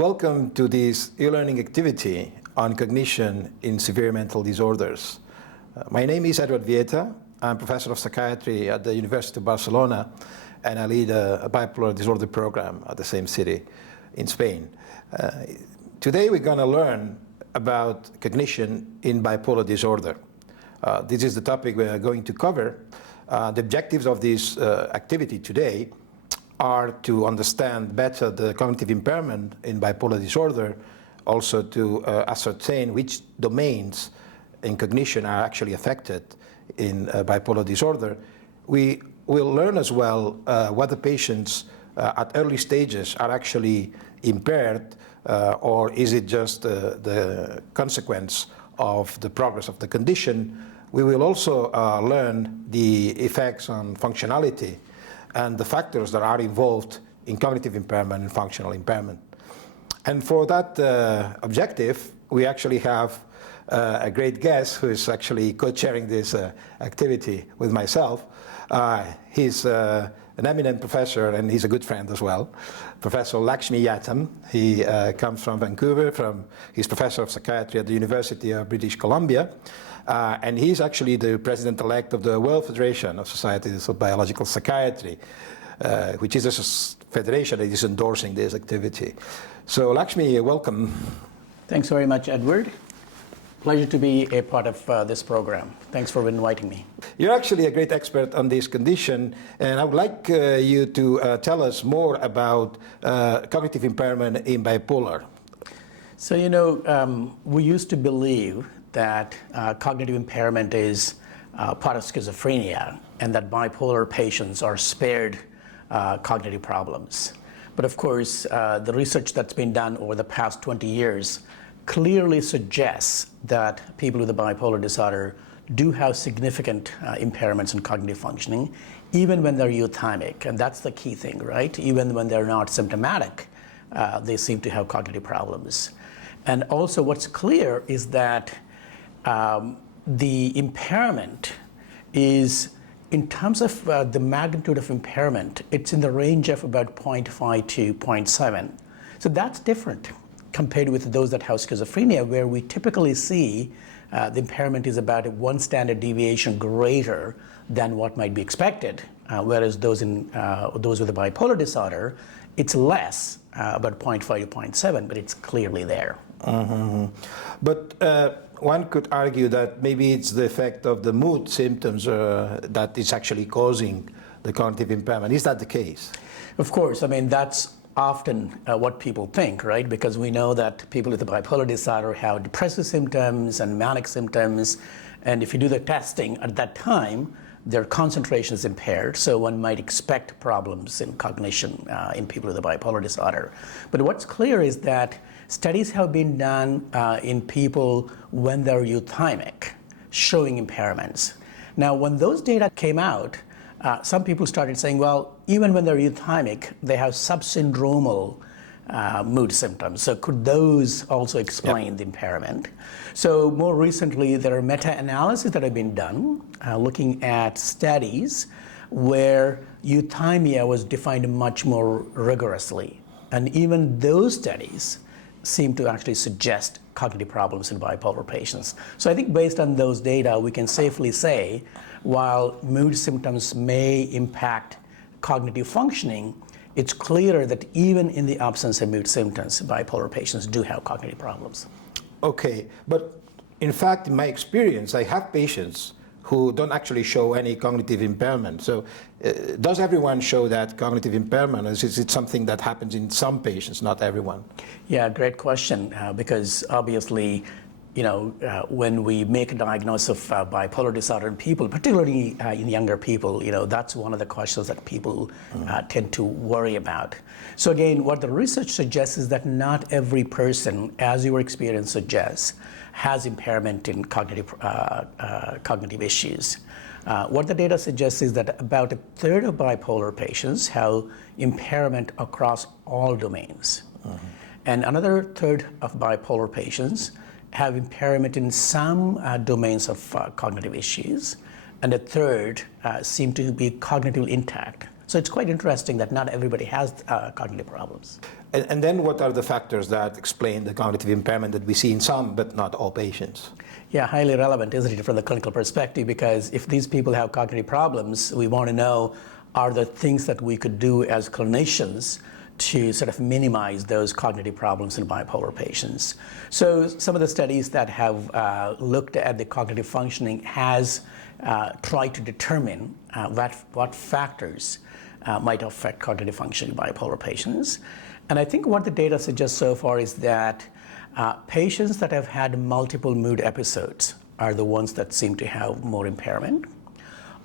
Welcome to this e-learning activity on cognition in severe mental disorders. My name is Edward Vieta. I'm professor of psychiatry at the University of Barcelona, and I lead a bipolar disorder program at the same city in Spain. Today we're going to learn about cognition in bipolar disorder. This is the topic we are going to cover. The objectives of this activity today are to understand better the cognitive impairment in bipolar disorder, also to ascertain which domains in cognition are actually affected in bipolar disorder. We will learn as well whether patients at early stages are actually impaired or is it just the consequence of the progress of the condition. We will also learn the effects on functionality and the factors that are involved in cognitive impairment and functional impairment. And for that objective, we actually have a great guest who is actually co-chairing this activity with myself. He's an eminent professor, and he's a good friend as well, Professor Lakshmi Yatam. He comes from Vancouver. He's professor of psychiatry at the University of British Columbia. And he's actually the president-elect of the World Federation of Societies of Biological Psychiatry, which is a federation that is endorsing this activity. So Lakshmi, welcome. Thanks very much, Edward. Pleasure to be a part of this program. Thanks for inviting me. You're actually a great expert on this condition, and I would like you to tell us more about cognitive impairment in bipolar. So, we used to believe that cognitive impairment is part of schizophrenia and that bipolar patients are spared cognitive problems. But of course, the research that's been done over the past 20 years clearly suggests that people with a bipolar disorder do have significant impairments in cognitive functioning, even when they're euthymic. And that's the key thing, right? Even when they're not symptomatic, they seem to have cognitive problems. And also what's clear is that the impairment is, in terms of the magnitude of impairment, it's in the range of about 0.5 to 0.7. So that's different compared with those that have schizophrenia, where we typically see the impairment is about 1 standard deviation greater than what might be expected, whereas those with a bipolar disorder, it's less, about 0.5 to 0.7, but it's clearly there. Mm-hmm. But one could argue that maybe it's the effect of the mood symptoms that is actually causing the cognitive impairment. Is that the case? Of course. I mean, that's often what people think, right? Because we know that people with a bipolar disorder have depressive symptoms and manic symptoms. And if you do the testing at that time, their concentration is impaired. So one might expect problems in cognition in people with a bipolar disorder. But what's clear is that studies have been done in people when they're euthymic, showing impairments. Now, when those data came out, some people started saying, well, even when they're euthymic, they have subsyndromal mood symptoms. So could those also explain the impairment? So more recently, there are meta-analyses that have been done looking at studies where euthymia was defined much more rigorously. And even those studies seem to actually suggest cognitive problems in bipolar patients. So I think based on those data, we can safely say, while mood symptoms may impact cognitive functioning, it's clear that even in the absence of mood symptoms, bipolar patients do have cognitive problems. Okay, but in fact, in my experience, I have patients who don't actually show any cognitive impairment. So does everyone show that cognitive impairment? Is it something that happens in some patients, not everyone? Yeah, great question, because obviously, when we make a diagnosis of bipolar disorder in people, particularly in younger people, that's one of the questions that people tend to worry about. So again, what the research suggests is that not every person, as your experience suggests, has impairment in cognitive issues. What the data suggests is that about 1/3 of bipolar patients have impairment across all domains. And another 1/3 of bipolar patients have impairment in some domains of cognitive issues, and 1/3 seem to be cognitively intact. So it's quite interesting that not everybody has cognitive problems. And then what are the factors that explain the cognitive impairment that we see in some but not all patients? Yeah, highly relevant, isn't it, from the clinical perspective? Because if these people have cognitive problems, we want to know, are there things that we could do as clinicians to sort of minimize those cognitive problems in bipolar patients? So some of the studies that have looked at the cognitive functioning has tried to determine what factors might affect cognitive function in bipolar patients. And I think what the data suggests so far is that patients that have had multiple mood episodes are the ones that seem to have more impairment.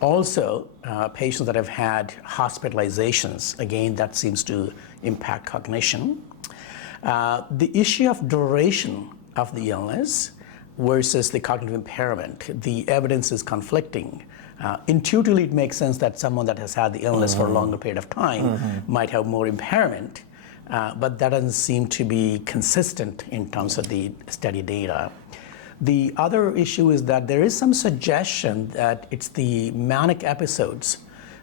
Also, patients that have had hospitalizations, again, that seems to impact cognition. The issue of duration of the illness versus the cognitive impairment, the evidence is conflicting. Intuitively, it makes sense that someone that has had the illness for a longer period of time might have more impairment, but that doesn't seem to be consistent in terms of the study data. The other issue is that there is some suggestion that it's the manic episodes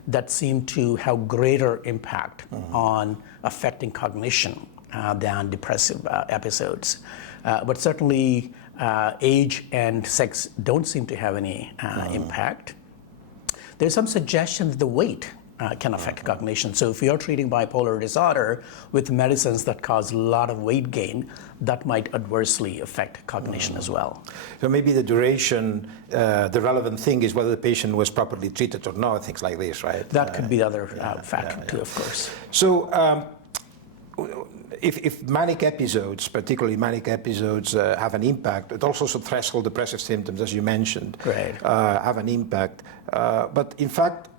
that seem to have greater impact on affecting cognition than depressive episodes. But certainly age and sex don't seem to have any impact. There's some suggestion that the weight can affect cognition. So if you're treating bipolar disorder with medicines that cause a lot of weight gain, that might adversely affect cognition as well. So maybe the duration, the relevant thing is whether the patient was properly treated or not, things like this, right? That could be the other factor too, of course. So if manic episodes, particularly manic episodes, have an impact, it also threshold depressive symptoms, as you mentioned, Right. have an impact. But in fact,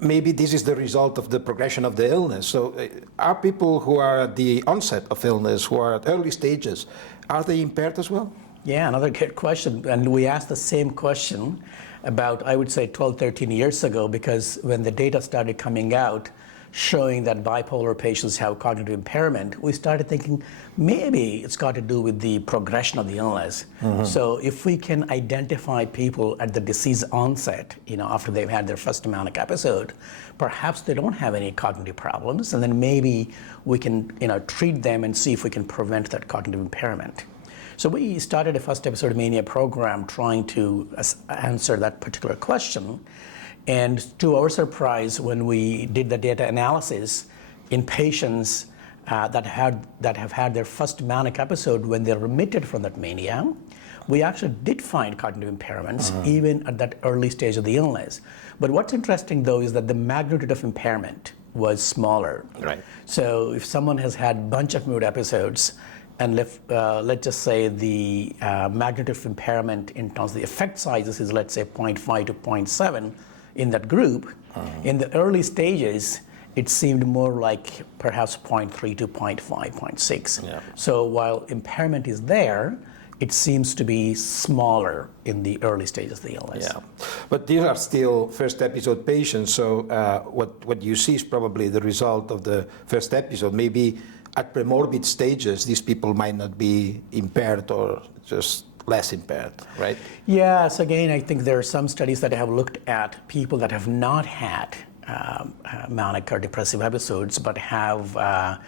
maybe this is the result of the progression of the illness. So are people who are at the onset of illness, who are at early stages, are they impaired as well? Yeah, another good question. And we asked the same question about, I would say, 12, 13 years ago, because when the data started coming out showing that bipolar patients have cognitive impairment, we started thinking maybe it's got to do with the progression of the illness. So if we can identify people at the disease onset, after they've had their first manic episode, perhaps they don't have any cognitive problems, and then maybe we can treat them and see if we can prevent that cognitive impairment. So we started a first episode mania program trying to answer that particular question. And to our surprise, when we did the data analysis in patients that have had their first manic episode when they remitted from that mania, we actually did find cognitive impairments even at that early stage of the illness. But what's interesting, though, is that the magnitude of impairment was smaller. Right. So if someone has had a bunch of mood episodes, and let's just say the magnitude of impairment in terms of the effect sizes is, let's say, 0.5 to 0.7, in that group, in the early stages, it seemed more like perhaps 0.3 to 0.5, 0.6. Yeah. So while impairment is there, it seems to be smaller in the early stages of the illness. Yeah, but these are still first episode patients, so what you see is probably the result of the first episode. Maybe at premorbid stages, these people might not be impaired or just less impaired, right? Yes, again, I think there are some studies that have looked at people that have not had manic or depressive episodes, but have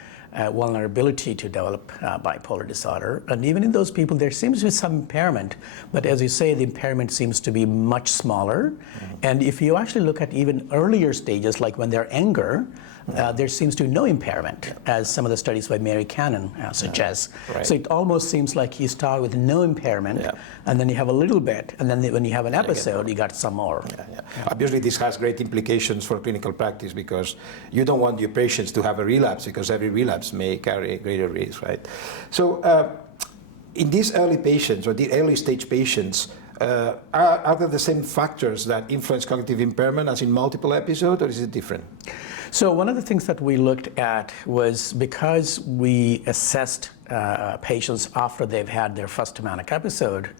vulnerability to develop bipolar disorder. And even in those people, there seems to be some impairment, but as you say, the impairment seems to be much smaller. And if you actually look at even earlier stages, like when they're younger, there seems to be no impairment, as some of the studies by Mary Cannon suggest. Right. So it almost seems like you start with no impairment, and then you have a little bit, and then when you have an episode, you got some more. Obviously, this has great implications for clinical practice because you don't want your patients to have a relapse because every relapse may carry a greater risk, right? So in these early patients or the early stage patients, are there the same factors that influence cognitive impairment as in multiple episodes, or is it different? So one of the things that we looked at was because we assessed patients after they've had their first manic episode,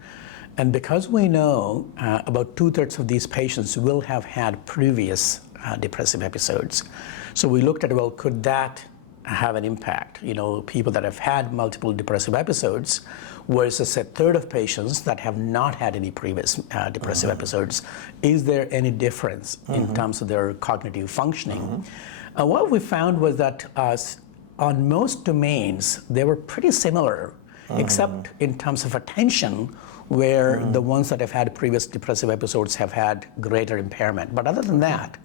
and because we know about 2/3 of these patients will have had previous depressive episodes. So we looked at, well, could that have an impact. People that have had multiple depressive episodes versus a third of patients that have not had any previous depressive episodes. Is there any difference in terms of their cognitive functioning? What we found was that on most domains, they were pretty similar, except in terms of attention, where the ones that have had previous depressive episodes have had greater impairment. But other than that,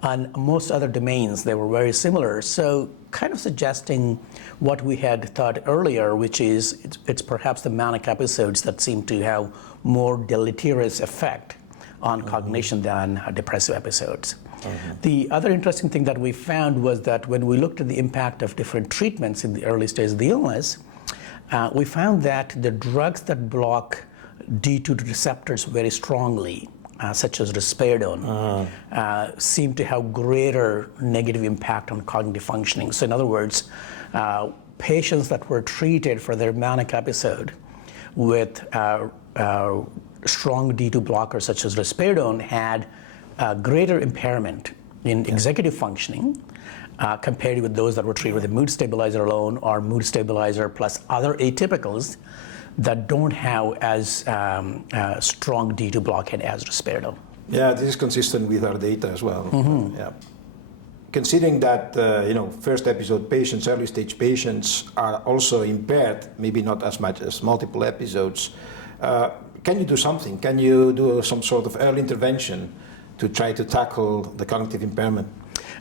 on most other domains, they were very similar. So kind of suggesting what we had thought earlier, which is it's perhaps the manic episodes that seem to have more deleterious effect on cognition than depressive episodes. The other interesting thing that we found was that when we looked at the impact of different treatments in the early stages of the illness, we found that the drugs that block D2 receptors very strongly, such as risperidone, seem to have greater negative impact on cognitive functioning. So in other words, patients that were treated for their manic episode with strong D2 blockers such as risperidone had greater impairment in executive functioning compared with those that were treated with a mood stabilizer alone or mood stabilizer plus other atypicals that don't have as strong D2 blockade as risperidone. Yeah, this is consistent with our data as well. Yeah. Considering that first episode patients, early stage patients are also impaired, maybe not as much as multiple episodes, can you do something? Can you do some sort of early intervention to try to tackle the cognitive impairment?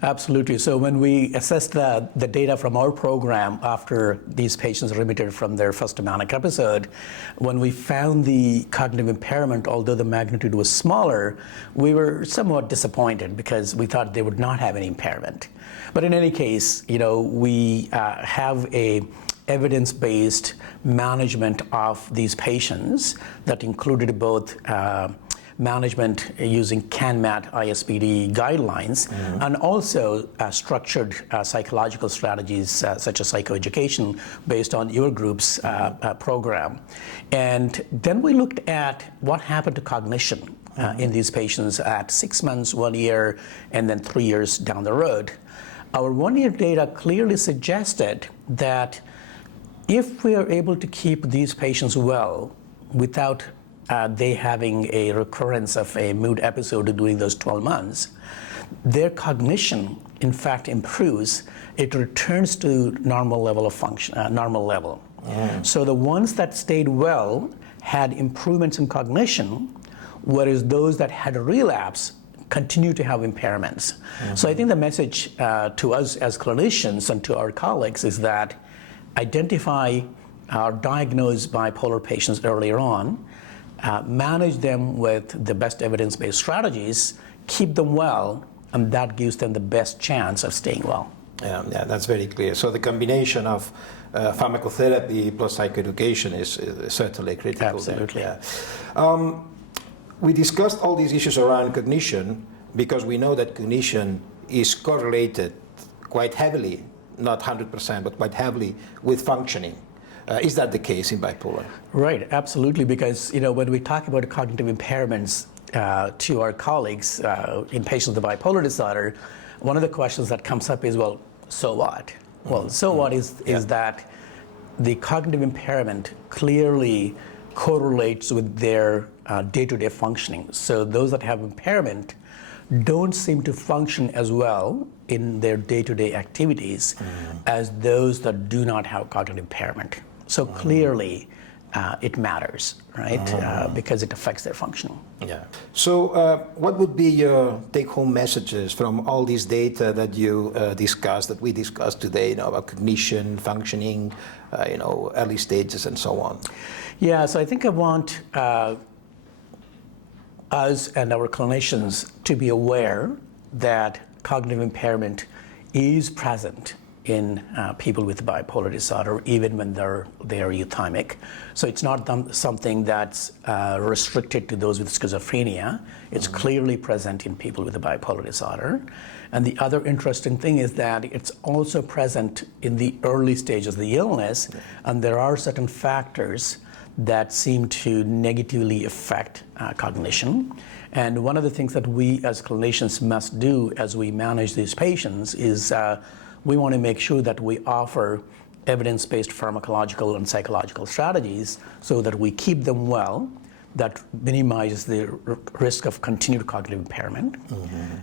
Absolutely. So when we assessed the data from our program after these patients remitted from their first manic episode, when we found the cognitive impairment, although the magnitude was smaller, we were somewhat disappointed because we thought they would not have any impairment. But in any case, we have a evidence-based management of these patients that included both management using CANMAT ISPD guidelines, and also structured psychological strategies such as psychoeducation based on your group's program. And then we looked at what happened to cognition in these patients at 6 months, 1 year, and then 3 years down the road. Our 1-year data clearly suggested that if we are able to keep these patients well without they having a recurrence of a mood episode during those 12 months, their cognition, in fact, improves. It returns to normal level of function, normal level. So the ones that stayed well had improvements in cognition, whereas those that had a relapse continue to have impairments. So I think the message to us as clinicians and to our colleagues is that identify or diagnose bipolar patients earlier on, manage them with the best evidence-based strategies, keep them well, and that gives them the best chance of staying well. Yeah, that's very clear. So the combination of pharmacotherapy plus psychoeducation is certainly critical. Absolutely. Yeah. We discussed all these issues around cognition because we know that cognition is correlated quite heavily, not 100%, but quite heavily with functioning. Is that the case in bipolar? Right, absolutely, because when we talk about cognitive impairments to our colleagues in patients with bipolar disorder, one of the questions that comes up is, well, so what? Well, so what is that the cognitive impairment clearly correlates with their day-to-day functioning. So those that have impairment don't seem to function as well in their day-to-day activities as those that do not have cognitive impairment. So clearly, it matters, right? Because it affects their functioning. Yeah. So what would be your take-home messages from all these data that you discussed, that we discussed today, about cognition, functioning, early stages and so on? Yeah, so I think I want us and our clinicians to be aware that cognitive impairment is present in people with bipolar disorder, even when they are euthymic. So it's not something that's restricted to those with schizophrenia. It's clearly present in people with a bipolar disorder. And the other interesting thing is that it's also present in the early stages of the illness, and there are certain factors that seem to negatively affect cognition. And one of the things that we as clinicians must do as we manage these patients is we want to make sure that we offer evidence-based pharmacological and psychological strategies so that we keep them well, that minimizes the risk of continued cognitive impairment.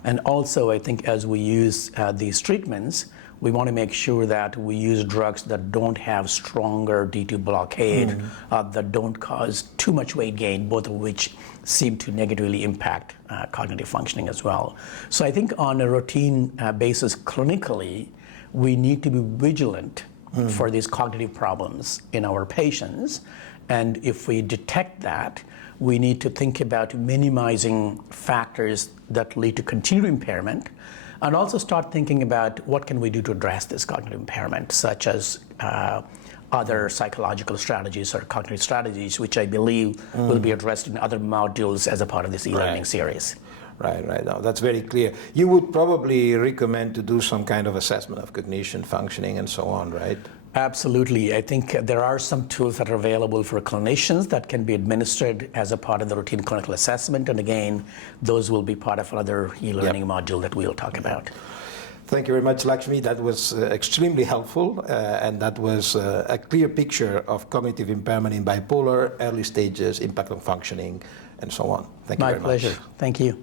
And also, I think as we use these treatments, we want to make sure that we use drugs that don't have stronger D2 blockade, that don't cause too much weight gain, both of which seem to negatively impact cognitive functioning as well. So I think on a routine basis clinically, we need to be vigilant for these cognitive problems in our patients. And if we detect that, we need to think about minimizing factors that lead to continued impairment, and also start thinking about what can we do to address this cognitive impairment, such as other psychological strategies or cognitive strategies, which I believe will be addressed in other modules as a part of this e-learning series. Right. No, that's very clear. You would probably recommend to do some kind of assessment of cognition, functioning, and so on, right? Absolutely. I think there are some tools that are available for clinicians that can be administered as a part of the routine clinical assessment. And again, those will be part of another e-learning module that we'll talk about. Thank you very much, Lakshmi. That was extremely helpful, and that was a clear picture of cognitive impairment in bipolar, early stages, impact on functioning, and so on. Thank you very much. My pleasure. Thank you.